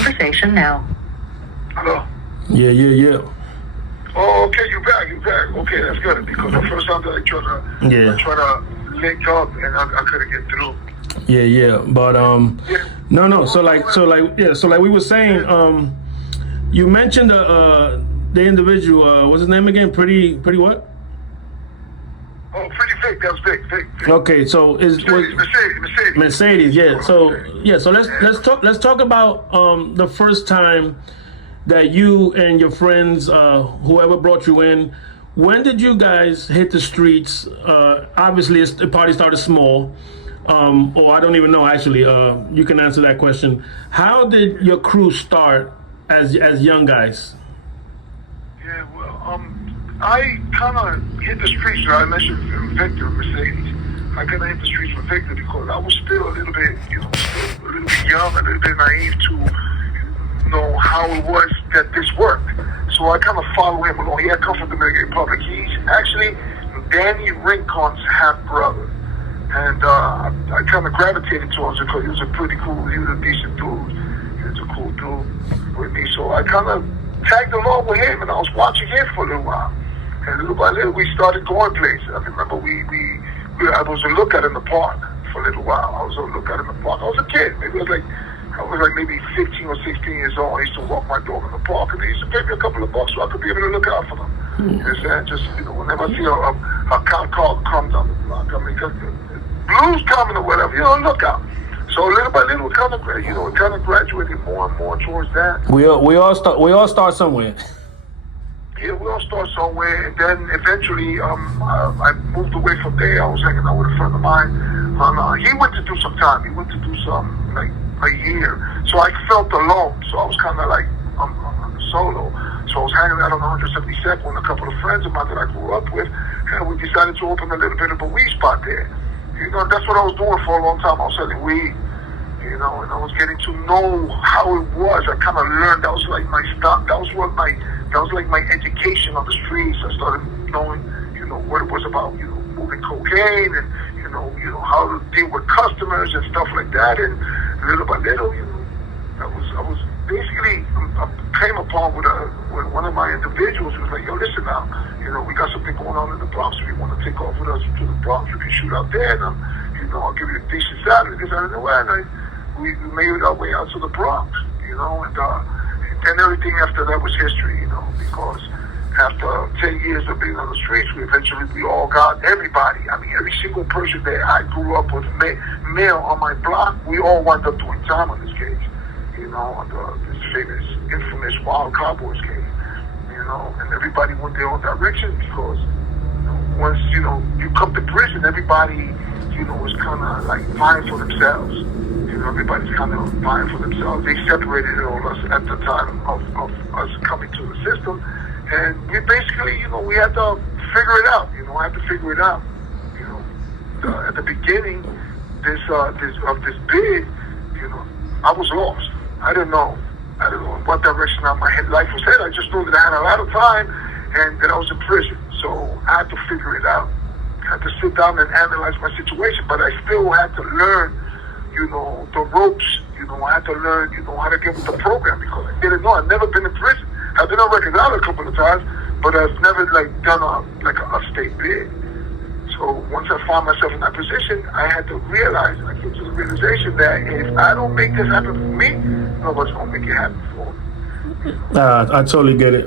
conversation now. Hello? Yeah. Oh, okay, you back. Okay, that's good, because the first time that I try to link up and I couldn't get through. Yeah. But no. So like we were saying, you mentioned the individual. What's his name again? Pretty what? Oh, Pretty Vic. That was Vic. Okay, so Mercedes. Yeah. So let's talk about the first time that you and your friends, whoever brought you in, when did you guys hit the streets? Obviously, the party started small, or I don't even know. Actually, you can answer that question. How did your crew start as young guys? Yeah, well, I kind of hit the streets. I mentioned Victor Mercedes. I kind of hit the streets with Victor because I was still a little bit, young, a little bit naive to know how it was that this worked. So I kind of followed him along. He had come from the Dominican Republic. He's actually Danny Rincon's half-brother. And I kind of gravitated towards him because he was a decent dude. He was a cool dude with me. So I kind of tagged along with him, and I was watching him for a little while. And little by little, we started going places. I remember I was a lookout in the park for a little while. I was a kid. Maybe I was like maybe 15 or 16 years old. I used to walk my dog in the park, and they used to pay me a couple of bucks so I could be able to look out for them. You know what I'm saying? Just, whenever I see a cop car come down the block, I mean, blues coming or whatever, look out. So little by little, we kind of graduated more and more towards that. We all start somewhere. Yeah, we all start somewhere, and then eventually, I moved away from there. I was hanging out with a friend of mine. He went to do some time. He went to do some like a year. So I felt alone. So I was kind of like I'm solo. So I was hanging out on 172nd with a couple of friends of mine that I grew up with, and we decided to open a little bit of a weed spot there. That's what I was doing for a long time. I was selling weed, and I was getting to know how it was. I kind of learned. That was like my stuff. That was like my education on the streets. I started knowing, what it was about, moving cocaine and, how to deal with customers and stuff like that. And little by little, I was basically, I came upon with one of my individuals who was like, yo, listen now, we got something going on in the Bronx. If you want to take off with us to the Bronx, we can shoot out there, and I'll give you a decent salary. This out of the way, and we made our way out to the Bronx, and everything after that was history, because after 10 years of being on the streets, we all got everybody. I mean, every single person that I grew up with, male on my block, we all wound up doing time on this case, on this famous, infamous Wild Cowboys case, and everybody went their own direction because, once, you come to prison, everybody, was kind of like vying for themselves. Everybody's kind of vying for themselves. They separated all us at the time of us coming to the system. And we basically, we had to figure it out. I had to figure it out. At the beginning, this bid, I was lost. I didn't know in what direction my life was headed. I just knew that I had a lot of time and that I was in prison. So I had to figure it out. I had to sit down and analyze my situation, but I still had to learn, the ropes. I had to learn, how to get with the program because I didn't know. I've never been in prison. I've been on Rikers Island a couple of times, but I've never done a state bid. So once I found myself in that position, I had to realize, I came to the realization that if I don't make this happen for me, nobody's gonna make it happen for me. I totally get it.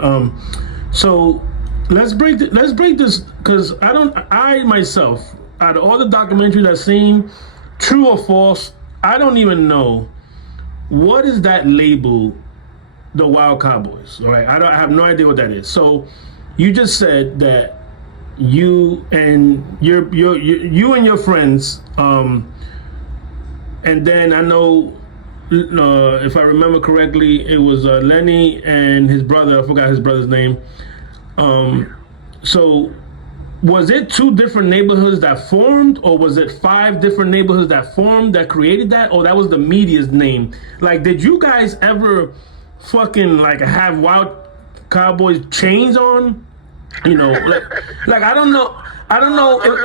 So let's break this because I myself, out of all the documentaries I've seen, true or false, I don't even know what is that label. The Wild Cowboys, all right? I have no idea what that is. So, you just said that you and your friends, and then I know, if I remember correctly, it was Lenny and his brother. I forgot his brother's name. So, was it 2 different neighborhoods that formed, or was it 5 different neighborhoods that formed that created that, or that was the media's name? Like, did you guys ever fucking have Wild Cowboys chains on? Like I don't know. It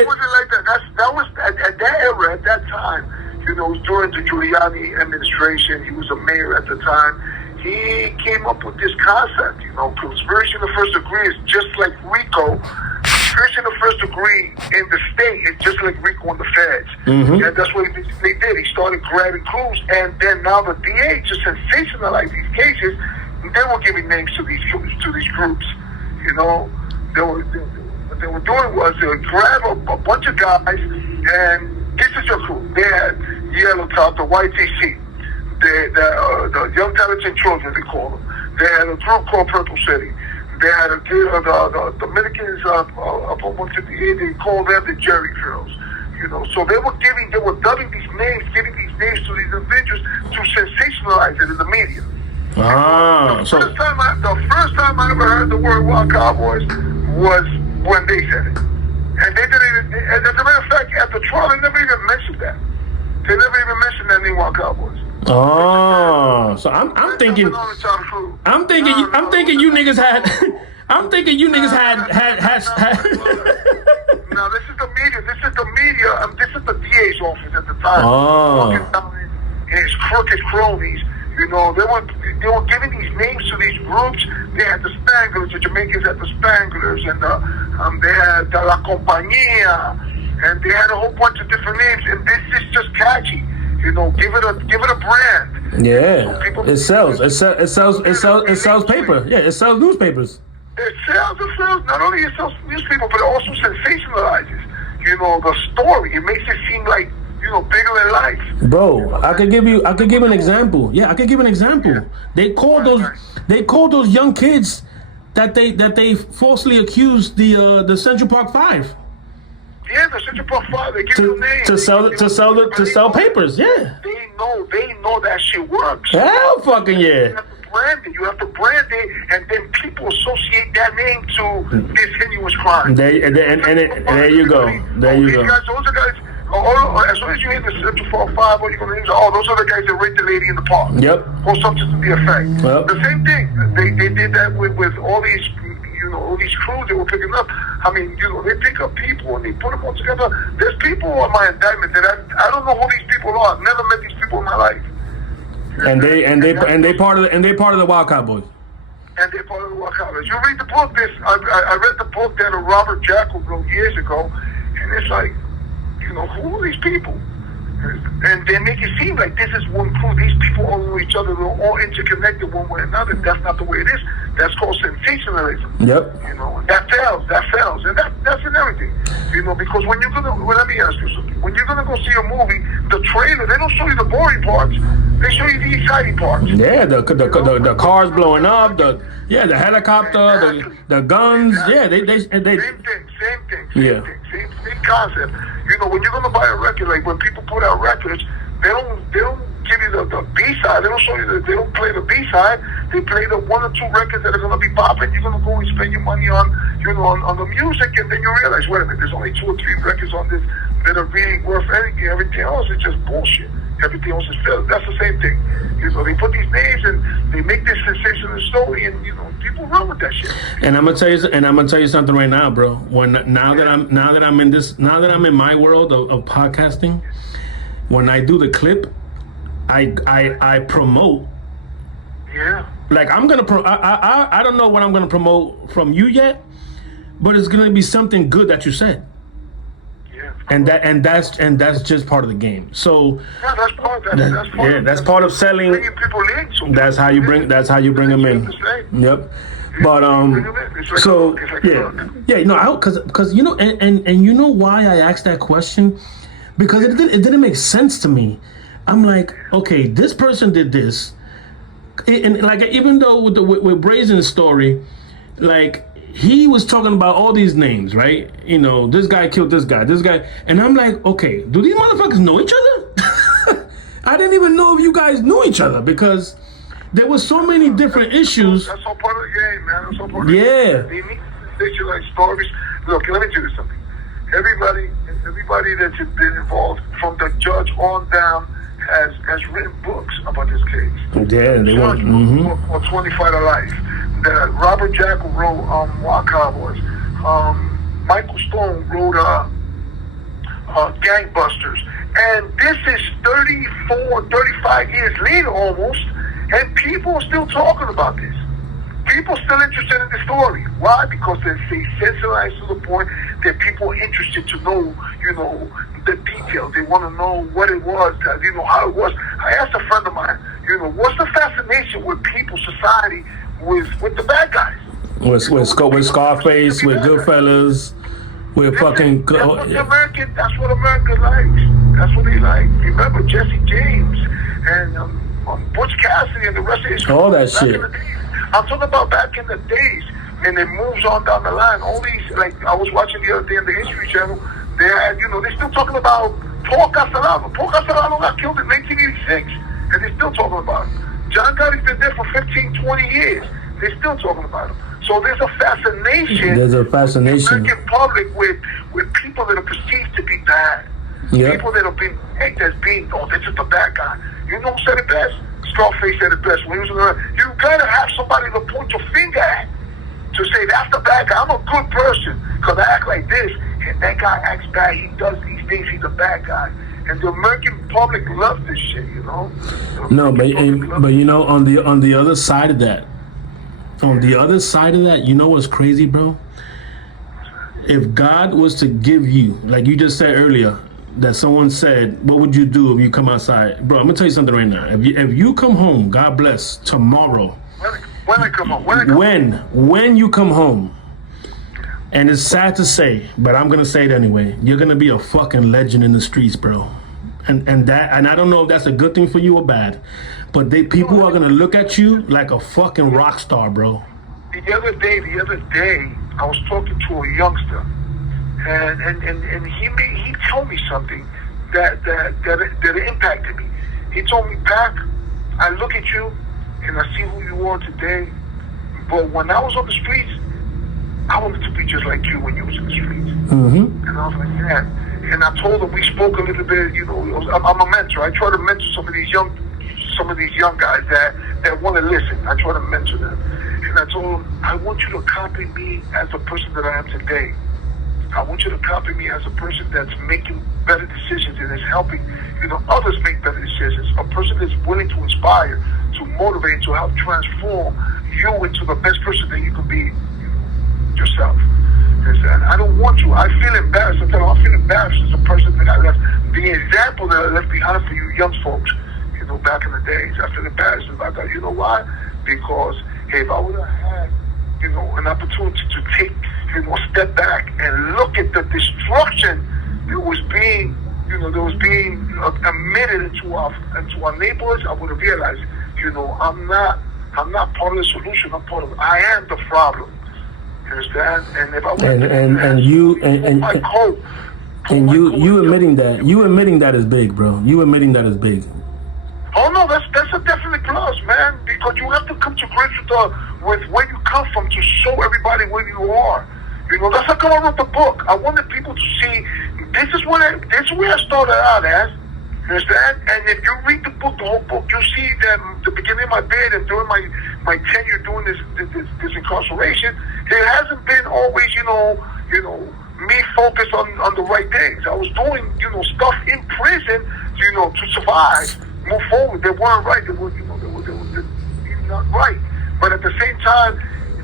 wasn't like that. That was at that era, at that time. It was during the Giuliani administration. He was a mayor at the time, he came up with this concept, conspiracy in the first degree is just like RICO. Conspiracy in the first degree in the state is just like RICO in the feds. Mm-hmm. And that's what they did. He started grabbing clues, and then now the DA just sensationalized these cases. They were giving names to these groups. What they were doing was they would grab a bunch of guys, and this is your crew. They had Yellow Top, the YTC, the Young Talented Children, they call them. They had a group called Purple City. They had the Dominicans up on 158. They called them the Jerry Girls. So they were dubbing these names, giving these names to these individuals to sensationalize it in the media. Ah, the first time I ever heard the word Wild Cowboys was when they said it. And they didn't even, as a matter of fact, at the trial, they never even mentioned that. They never even mentioned that name Wild Cowboys. Oh, so I'm thinking you niggas had, I'm thinking you niggas had. No, this is the media. This is the DA's office at the time. Oh. Looking down in his crooked cronies. They were giving these names to these groups. They had the Spanglers, the Jamaicans had the Spanglers, and they had La Compañía, and they had a whole bunch of different names. And this is just catchy. Give it a brand. Yeah, So it sells. It sells paper. Yeah, it sells newspapers. It sells. Not only it sells newspaper, but it also sensationalizes. The story. It makes it seem like bigger than life. Bro, I could give an example. Yeah, I could give an example. Yeah. They called those young kids that they falsely accused the Central Park Five. Yeah, the Central Park Five. They give them names to sell papers. Yeah. They know that shit works. Hell, fucking yeah. You have to brand it, and then people associate that name to this heinous crime. There you go. Those are guys. As soon as you hear the Central Park Five, what are you going to use? Those are the guys that raped the lady in the park. Yep. Or something to the effect. Yep. The same thing. They did that with all these, all these crews they were picking up. I mean, they pick up people and they put them all together. There's people on my indictment that I don't know who these people are. I've never met these people in my life. And they part of the Wild Cowboys. And they're part of the Wild Cowboys. You read the book. I read the book that Robert Jackal wrote years ago, and it's like, who are these people? And they make it seem like this is one crew. These people all know each other. They're all interconnected one way or another. That's not the way it is. That's called sensationalism. Yep. That fails. And that's in everything. Because when you're let me ask you something. When you're gonna go see a movie, the trailer, they don't show you the boring parts. They show you the exciting parts. Yeah, the cars blowing up, the helicopter, exactly. the guns. Yeah, they same thing. Same concept. When you're gonna buy a record, like when people put out records, they don't give you the B-side. They don't show you they don't play the B-side. They play the one or two records that are gonna be popping. You're gonna go and spend your money on the music, and then you realize, wait a minute, there's only 2 or 3 records on this that are really worth anything. Everything else is just bullshit. Everything else is filled. That's the same thing. They put these names and they make this sensational story, and people run with that shit. And I'm gonna tell you something right now, bro. Now that I'm in my world of podcasting, when I do the clip, I promote. Yeah. Like I'm gonna I don't know what I'm gonna promote from you yet, but it's gonna be something good that you said. And that's just part of the game. So that's part of selling. Bringing people in. So that's how you bring them in. Yep. But so yeah, because and you know why I asked that question, because it didn't make sense to me. I'm like, okay, this person did this, and like even though with Brazen's story, like. He was talking about all these names, right? This guy killed this guy, and I'm like, okay, do these motherfuckers know each other? I didn't even know if you guys knew each other, because there was so many different issues. That's all part of the game, man. That's all part of the game. They need to sensationalize stories. Look, let me tell you something. Everybody that's been involved, from the judge on down, has written books about this case. Yeah, they want. Book called 25 to Life. That Robert Jackal wrote Wild Cowboys. Michael Stone wrote Gangbusters. And this is 35 years later almost, And people are still talking about this. People are still interested in the story. Why? Because they sensationalize to the point that people are interested to know, the details. They want to know what it was, how it was. I asked a friend of mine, what's the fascination with people, society, with the bad guys? With Scarface, with Goodfellas, with fucking. That's what America likes. That's what they like. Remember Jesse James and Butch Cassidy and the rest of his all that shit. I'm talking about back in the days, and it moves on down the line. All these, like I was watching the other day on the History Channel. They had, they're still talking about Paul Castellano. Paul Castellano got killed in 1986, and they're still talking about him. John Gotti's been there for 15, 20 years. They're still talking about him. So there's a fascination. There's a fascination. In public with people that are perceived to be bad. Yep. People that have been pegged as being, this is the bad guy. You know who said it best? Scarface said it best. When he was you gotta have somebody to point your finger at to say that's the bad guy. I'm a good person because I act like this, and that guy acts bad. He does these things. He's a bad guy. And the American public loves this shit, No, but on the other side of that, you know what's crazy, bro? If God was to give you, like you just said earlier, that someone said, what would you do if you come outside? Bro, I'm gonna tell you something right now. If you come home, God bless, tomorrow. When I come home. When you come home, and it's sad to say, but I'm gonna say it anyway, you're gonna be a fucking legend in the streets, bro. And I don't know if that's a good thing for you or bad, but people are gonna look at you like a fucking rock star, bro. The other day, I was talking to a youngster, and he told me something that impacted me. He told me, Pac, I look at you and I see who you are today, but when I was on the streets, I wanted to be just like you when you was in the streets. Mm-hmm. And I was like, yeah. And I told him, we spoke a little bit, I'm a mentor. I try to mentor some of these young guys that want to listen. I try to mentor them. And I told him, I want you to copy me as the person that I am today. I want you to copy me as a person that's making better decisions and is helping, others make better decisions. A person that's willing to inspire, to motivate, to help transform you into the best person that you can be yourself. And I don't want you. I feel embarrassed. I feel embarrassed as a person that I left, the example that I left behind for you young folks, back in the days. I feel embarrassed about that. You know why? Because if I would have had, an opportunity to take, a step back and look at the destruction that was being, emitted into our neighborhoods, I would have realized, I'm not part of the solution. I am the problem. You understand? And if I you admitting that is big, bro. You admitting that is big. Oh no, that's a definite plus, man. Because you have to come to grips with where you come from to show everybody where you are. That's how come I wrote the book. I wanted people to see this is where I started out as. You understand? And if you read the book, the whole book, you'll see that the beginning of my bid and during my tenure doing this incarceration, it hasn't been always, me focused on the right things. I was doing, stuff in prison, to survive, move forward. They weren't right. They were not right. But at the same time,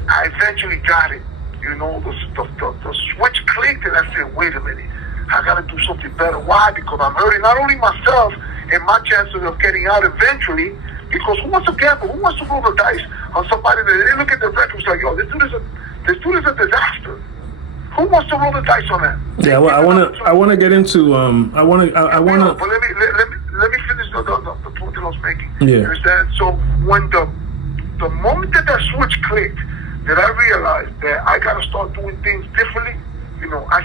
I eventually got it. The switch clicked, and I said, wait a minute. I got to do something better. Why? Because I'm hurting not only myself and my chances of getting out eventually, because who wants to gamble? Who wants to roll the dice on somebody that they look at the records like, this dude is a disaster. Who wants to roll the dice on that? Yeah, well, I want to get into But let me finish the point that I was making. Yeah. You understand? So when the moment that switch clicked, that I realized that I got to start doing things differently. I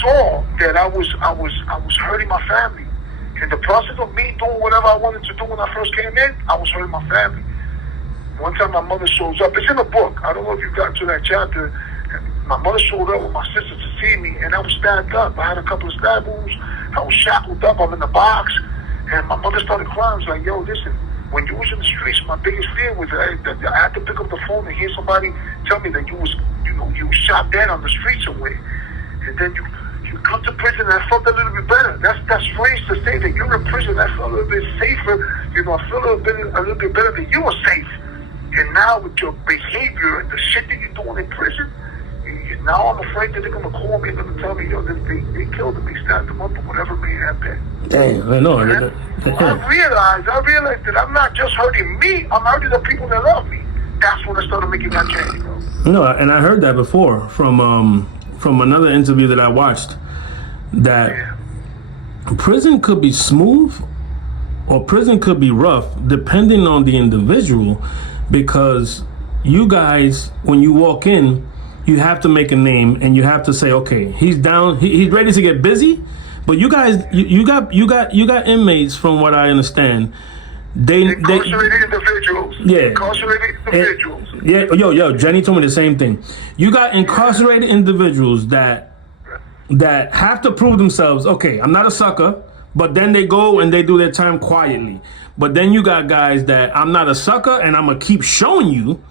saw that I was hurting my family. In the process of me doing whatever I wanted to do when I first came in, I was hurting my family. One time my mother shows up. It's in the book. I don't know if you got to that chapter. My mother showed up with my sister to see me, and I was stabbed up. I had a couple of stab wounds. I was shackled up. I'm in the box. And my mother started crying. I was like, yo, listen, when you was in the streets, my biggest fear was that I had to pick up the phone and hear somebody tell me that you was shot dead on the street somewhere. And then you you come to prison and I felt a little bit better. That's strange to say that you're in prison. I felt a little bit safer. You know, I feel a little bit better that you were safe. And now with your behavior and the shit that you're doing in prison, now I'm afraid that they're gonna call me and gonna tell me, yo, they killed him, they stabbed him up, or whatever may have been. Damn, I know. I realized that I'm not just hurting me, I'm hurting the people that love me. That's when I started making that change, bro. No, and I heard that before from another interview that I watched, that prison could be smooth or prison could be rough depending on the individual, because you guys, when you walk in, you have to make a name and you have to say, okay, he's down, he's ready to get busy. But you guys, you got inmates, from what I understand. Incarcerated individuals. Yeah. Incarcerated individuals. Yo, Jenny told me the same thing. You got incarcerated individuals that have to prove themselves. Okay, I'm not a sucker, but then they go and they do their time quietly. But then you got guys that I'm not a sucker and I'm gonna keep showing you,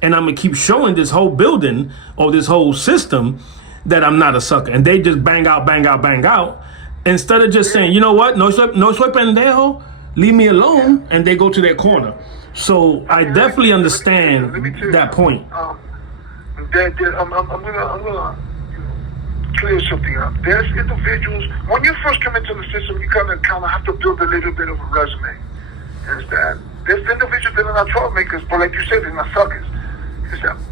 and I'm gonna keep showing this whole building or this whole system that I'm not a sucker, and they just bang out, instead of just saying, you know what, no soy pendejo, leave me alone, and they go to their corner. So I definitely understand that point. I'm gonna clear something up. There's individuals, when you first come into the system, you kind of have to build a little bit of a resume. Understand? There's individuals that are not troublemakers, but like you said, they're not suckers.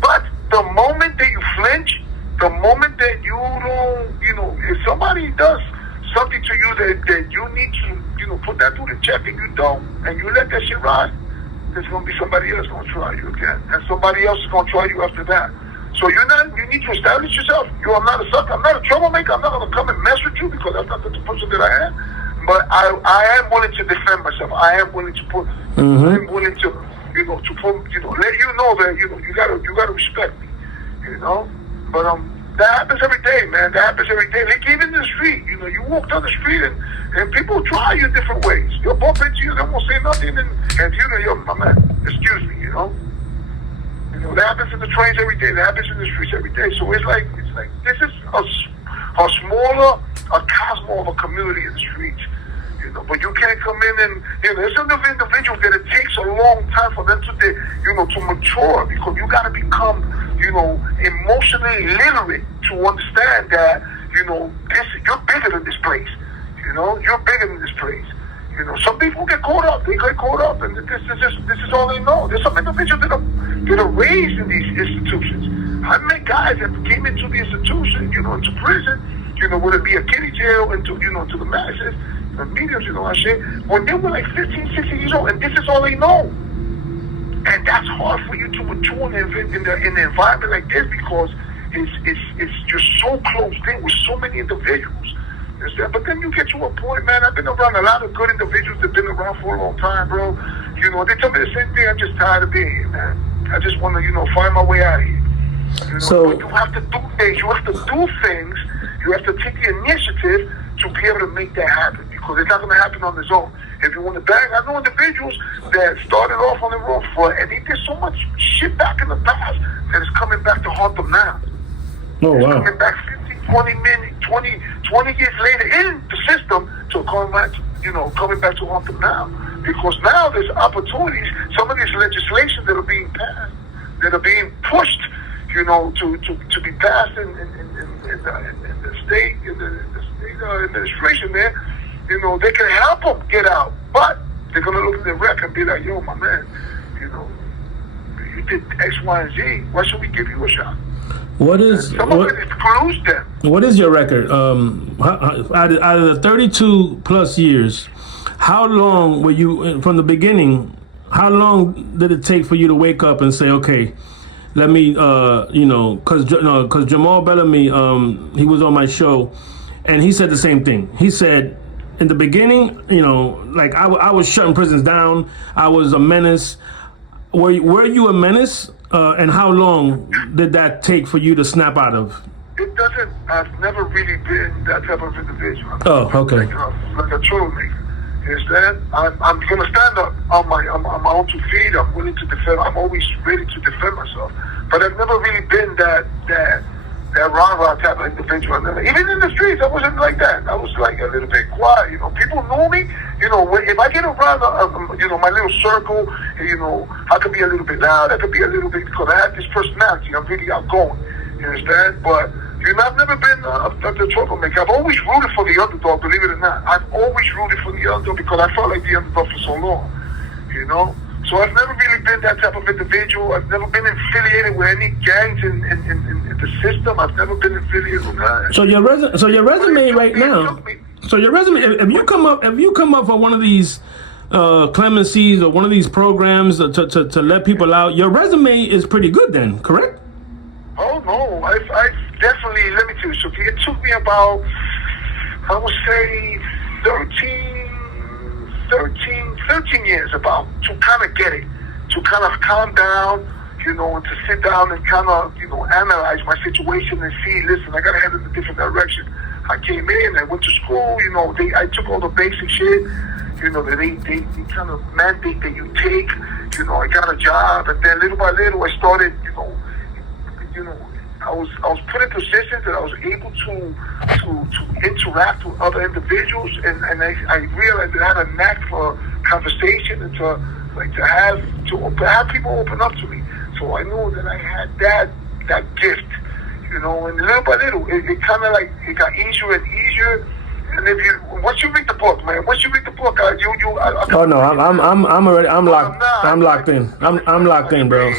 But the moment that you flinch, the moment that you don't, if somebody does something to you that you need to, put that through the check and you don't, and you let that shit ride, there's going to be somebody else going to try you again. And somebody else is going to try you after that. So you need to establish yourself. I'm not a sucker. I'm not a troublemaker. I'm not going to come and mess with you because that's not the person that I am. But I am willing to defend myself. I am willing to put, I'm willing to, to put, let you know that, you gotta respect me, But that happens every day, man. That happens every day. Like even in the street, you walk down the street and people try you in different ways. They'll bump into you, they won't say nothing, and yo, my man, excuse me, that happens in the trains every day. That happens in the streets every day. So it's like this is a smaller, a cosmo of a community in the streets. But you can't come in and, there's some individuals that it takes a long time for them to mature, because you got to become, emotionally literate to understand that, you're bigger than this place. You're bigger than this place. Some people get caught up. They get caught up, and this is all they know. There's some individuals that are raised in these institutions. I met guys that came into the institution, into prison, whether it be a kiddie jail, into the masses, the mediums, I say, when they were like 15, 16 years old, and this is all they know. And that's hard for you to mature in the environment like this, because it's just so close in with so many individuals. But then you get to a point, man, I've been around a lot of good individuals that have been around for a long time, bro. They tell me the same thing. I'm just tired of being here, man. I just want to, find my way out of here. So but you have to do things. You have to do things. You have to take the initiative to be able to make that happen, because it's not going to happen on its own. If you want to bang, I know individuals that started off on the road for it, and they did so much shit back in the past that it's coming back to haunt them now. Oh, wow. It's coming back 15, 20 minutes, 20 years later in the system to coming back to haunt them now. Because now there's opportunities, some of these legislation that are being passed, that are being pushed, to be passed in the state, in the state administration there, they can help them get out. But they're going to look at their record and be like, yo, my man, you did X, Y, and Z. Why should we give you a shot? What is your record? Out of the 32 plus years, how long were you from the beginning? How long did it take for you to wake up and say, okay, let me, because Jamal Bellamy, he was on my show, and he said the same thing. He said, in the beginning, like I was shutting prisons down. I was a menace. Were you a menace? And how long did that take for you to snap out of? It doesn't. I've never really been that type of individual. Oh, okay. Like a troublemaker. You understand? I'm going to stand up on my own 2 feet. I'm willing to defend. I'm always ready to defend myself. But I've never really been that that rah-rah type of individual. Even in the streets, I wasn't like that. I was like a little bit quiet. People knew me. If I get around, my little circle, I could be a little bit loud. I could be a little bit, because I have this personality. I'm really outgoing. You understand? But I've never been the troublemaker. I've always rooted for the underdog, believe it or not. I've always rooted for the underdog because I felt like the underdog for so long. So I've never really been that type of individual. I've never been affiliated with any gangs in the system. I've never been affiliated with that. So your resume right now. So your resume, if you come up for one of these clemencies or one of these programs to let people out, your resume is pretty good then, correct? Oh no, I've definitely, let me tell you something. It took me about, I would say, 13 years about to kind of get it, to kind of calm down, and to sit down and kind of, analyze my situation and see, listen, I got to head in a different direction. I came in, I went to school, I took all the basic shit, that they kind of mandate that you take, I got a job, and then little by little I started, I was put in positions that I was able to interact with other individuals, and I realized that I had a knack for conversation and to have people open up to me. So I knew that I had that gift, and little by little, it kind of like it got easier and easier. And once you read the book, man, oh no, I'm locked in. I'm locked in, bro.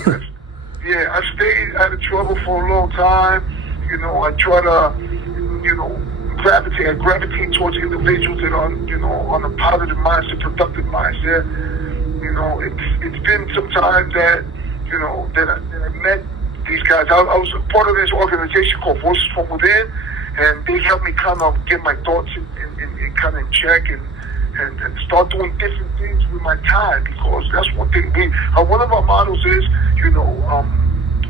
Yeah, I stayed out of trouble for a long time. I try to gravitate towards individuals that are, on a positive mindset, productive mindset. It's been some time that, that I met these guys. I was a part of this organization called Voices from Within, and they helped me kind of get my thoughts in kind of in check and start doing different things with my time, because that's one thing. One of our models is,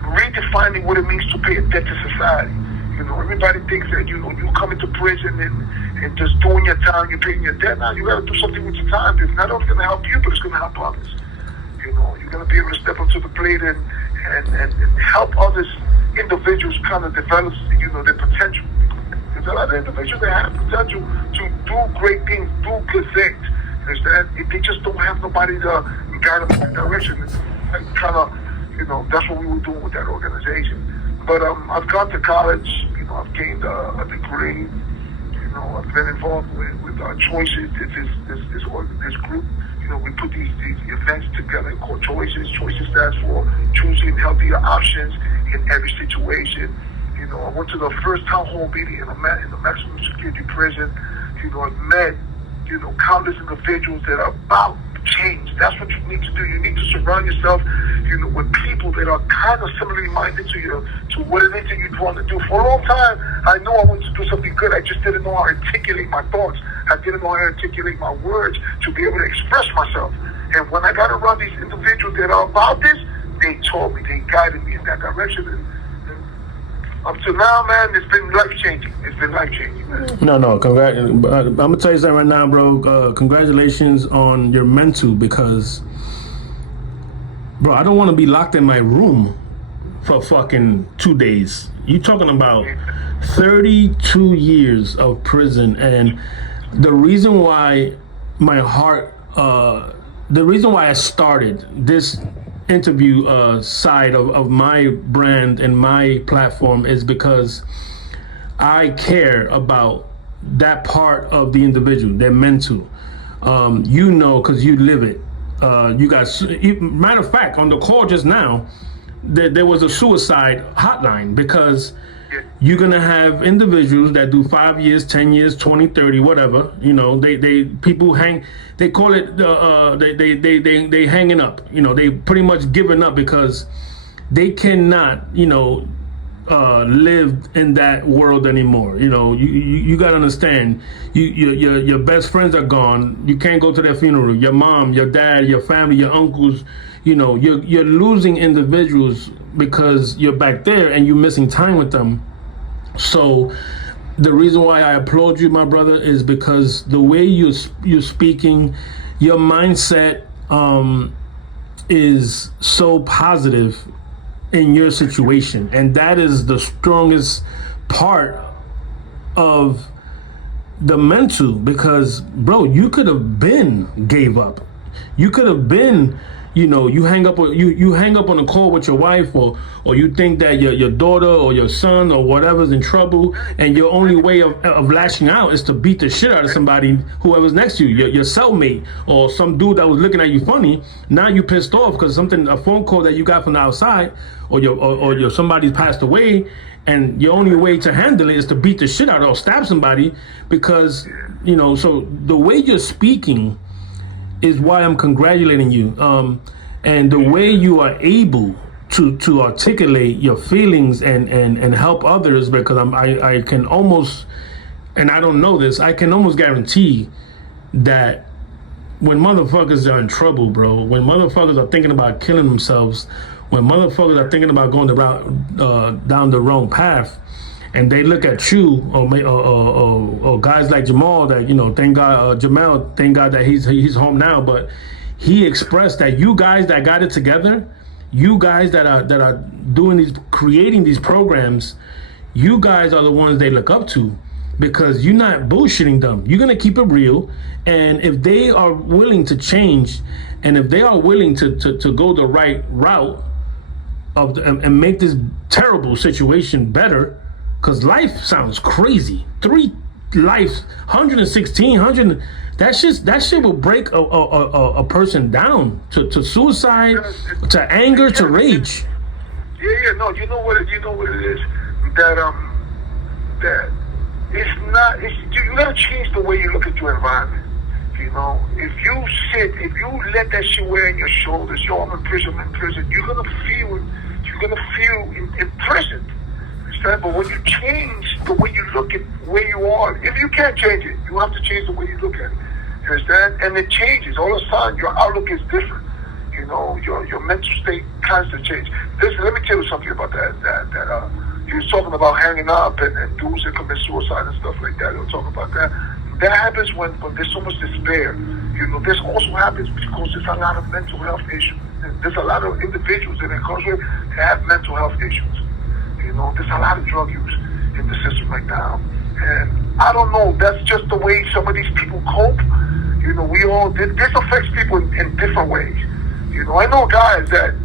redefining what it means to pay a debt to society. Everybody thinks that, you come into prison and just doing your time, you're paying your debt. Now you got to do something with your time. It's not only going to help you, but it's going to help others. You're going to be able to step up to the plate and help others, individuals kind of develop, their potential. There's a lot of individuals that have potential to do great things, do good things. They just don't have nobody to guide them in that direction. And kind of, that's what we were doing with that organization. But I've gone to college. I've gained a degree. I've been involved with Choices. This group. We put these events together called Choices. Choices stands for choosing healthier options in every situation. I went to the first town hall meeting in the maximum security prison. I've met, countless individuals that are about change. That's what you need to do. You need to surround yourself, with people that are kind of similarly minded to you, to what it is that you want to do. For a long time, I know I wanted to do something good. I just didn't know how to articulate my thoughts. I didn't know how to articulate my words to be able to express myself. And when I got around these individuals that are about this, they told me, they guided me in that direction. And up to now, man, it's been life-changing. It's been life-changing, man. No, I'm going to tell you something right now, bro. Congratulations on your mental, because, bro, I don't want to be locked in my room for fucking 2 days. You talking about 32 years of prison, and the reason why the reason why I started this interview side of my brand and my platform is because I care about that part of the individual, their mental. Because you live it. You guys, matter of fact, on the call just now, there was a suicide hotline, because you're gonna have individuals that do 5 years, 10 years, 20, 30, whatever. People hang. They call it they hanging up. They pretty much giving up because they cannot live in that world anymore. You gotta understand. Your best friends are gone. You can't go to their funeral. Your mom, your dad, your family, your uncles. You're losing individuals because you're back there and you're missing time with them. So the reason why I applaud you, my brother, is because the way you're speaking, your mindset is so positive. in your situation, and that is the strongest part of the mental, because bro, you could have been gave up. You could have been, you hang up you hang up on a call with your wife, or you think that your daughter or your son or whatever's in trouble, and your only way of lashing out is to beat the shit out of somebody, whoever's next to you, your cellmate or some dude that was looking at you funny. Now you pissed off because a phone call that you got from the outside, or your somebody's passed away, and your only way to handle it is to beat the shit out or stab somebody, because so the way you're speaking is why I'm congratulating you, and the way you are able to articulate your feelings and help others, because I can almost, and I don't know this, I can almost guarantee that when motherfuckers are in trouble, bro, when motherfuckers are thinking about killing themselves, when motherfuckers are thinking about going down the wrong path, and they look at you, or guys like Jamal, that thank God, Jamal, thank God that he's home now, but he expressed that you guys that got it together, you guys that are creating these programs, you guys are the ones they look up to, because you're not bullshitting them. You're gonna keep it real, and if they are willing to change, and if they are willing to go the right route and make this terrible situation better, because life sounds crazy. 3 lives, 116, 100. That shit will break a person down to suicide, to anger, to rage. No, you know what it is, that it's not. You gotta change the way you look at your environment. If you let that shit wear on your shoulders, I'm in prison, you're gonna feel imprisoned. But when you change the way you look at where you are, if you can't change it, you have to change the way you look at it. You understand? And it changes. All of a sudden, your outlook is different. Your mental state constantly change. Listen, let me tell you something about that he was talking about hanging up and dudes that commit suicide and stuff like that. He'll talk about that. That happens when there's so much despair. This also happens because there's a lot of mental health issues. There's a lot of individuals that are incarcerated that have mental health issues. There's a lot of drug use in the system right now. And I don't know, that's just the way some of these people cope. This affects people in different ways. I know guys that,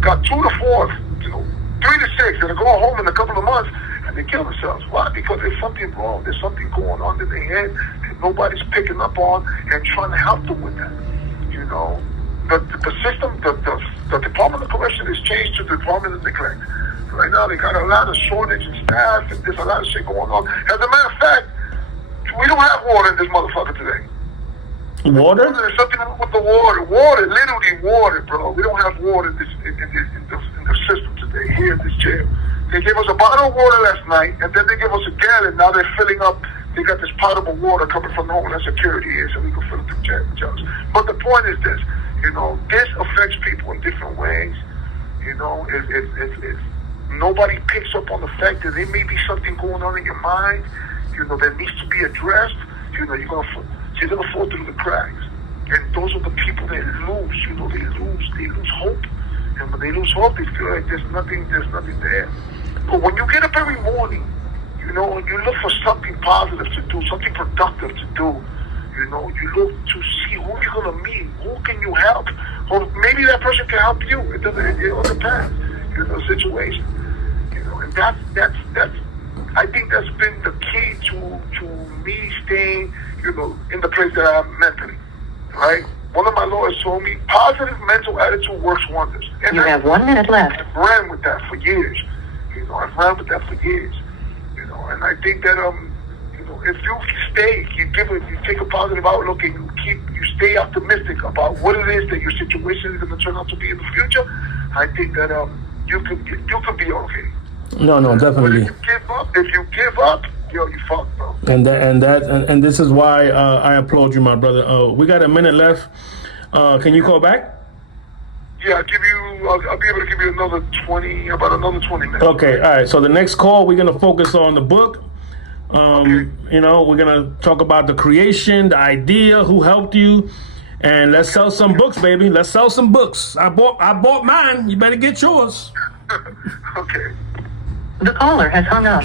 got 2 to 4, 3 to 6, and they're going home in a couple of months, and they kill themselves. Why? Because there's something wrong. There's something going on in their head that nobody's picking up on and trying to help them with that. The system, the Department of Correction has changed to the Department of Neglect. Right now, they got a lot of shortage in staff, and there's a lot of shit going on. As a matter of fact, we don't have water in this motherfucker today. Water? There's something with the water. Water, literally water, bro. We don't have water in the system today, here in this jail. They gave us a bottle of water last night, and then they gave us a gallon. Now they're filling up. They got this potable water coming from the Homeland Security here, so we can fill it through jugs. But the point is this, this affects people in different ways. If nobody picks up on the fact that there may be something going on in your mind, that needs to be addressed, you're gonna fall through the cracks. And those are the people that lose, they lose hope. And when they lose hope, they feel like there's nothing there. But when you get up every morning, and you look for something positive to do, something productive to do, you look to see who you're gonna meet, who can you help, or maybe that person can help you. It depends, situation. And that's I think that's been the key to me staying, in the place that I'm mentally, right? One of my lawyers told me, positive mental attitude works wonders. And you have 1 minute left. I've ran with that for years. And I think that if you stay, you take a positive outlook, and you stay optimistic about what it is that your situation is going to turn out to be in the future, I think that you could be okay. No, definitely. But if you give up, you fucked, bro. And this is why I applaud you, my brother. We got a minute left. Can you call back? Yeah, I'll be able to give you about another 20 minutes. Okay, all right. So the next call, we're gonna focus on the book. Okay. We're gonna talk about the creation, the idea, who helped you, and let's sell some books, baby. Let's sell some books. I bought mine. You better get yours. Okay. The caller has hung up.